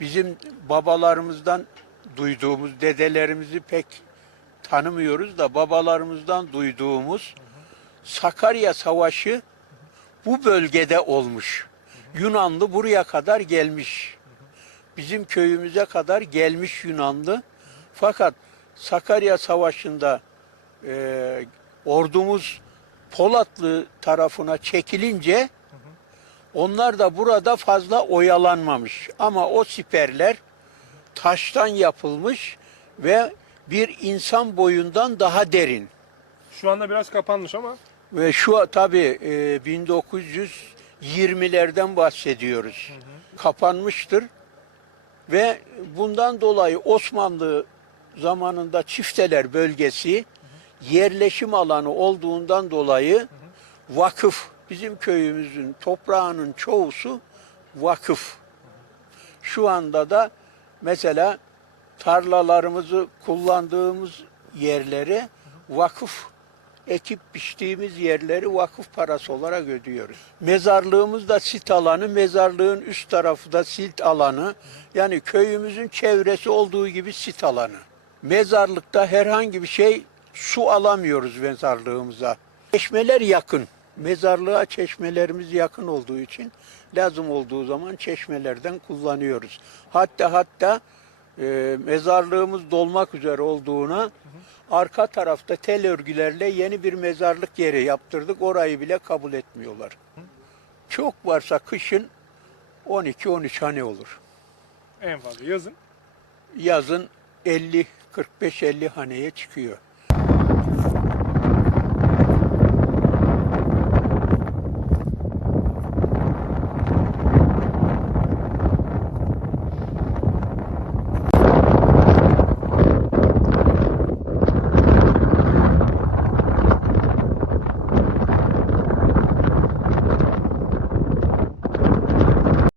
bizim babalarımızdan duyduğumuz, dedelerimizi pek tanımıyoruz da babalarımızdan duyduğumuz Sakarya Savaşı bu bölgede olmuş. Yunanlı buraya kadar gelmiş. Bizim köyümüze kadar gelmiş Yunanlı. Fakat Sakarya Savaşı'nda e, ordumuz Polatlı tarafına çekilince onlar da burada fazla oyalanmamış. Ama o siperler taştan yapılmış ve bir insan boyundan daha derin. Şu anda biraz kapanmış ama Ve şu tabii e, 1920'lerden bahsediyoruz. Kapanmıştır. Ve bundan dolayı Osmanlı zamanında çifteler bölgesi yerleşim alanı olduğundan dolayı vakıf bizim köyümüzün toprağının çoğusu vakıf. Şu anda da mesela tarlalarımızı kullandığımız yerleri vakıf ekip biçtiğimiz yerleri vakıf parası olarak ödüyoruz. Mezarlığımız da sit alanı, mezarlığın üst tarafı da sit alanı. Yani köyümüzün çevresi olduğu gibi sit alanı. Mezarlıkta herhangi bir şey su alamıyoruz mezarlığımıza. Çeşmeler yakın. Mezarlığa çeşmelerimiz yakın olduğu için lazım olduğu zaman çeşmelerden kullanıyoruz. Hatta hatta e, mezarlığımız dolmak üzere olduğuna arka tarafta tel örgülerle yeni bir mezarlık yeri yaptırdık. Orayı bile kabul etmiyorlar. Çok varsa kışın 12-13 hane olur. en fazla yazın Yazın 50 45-50 haneye çıkıyor.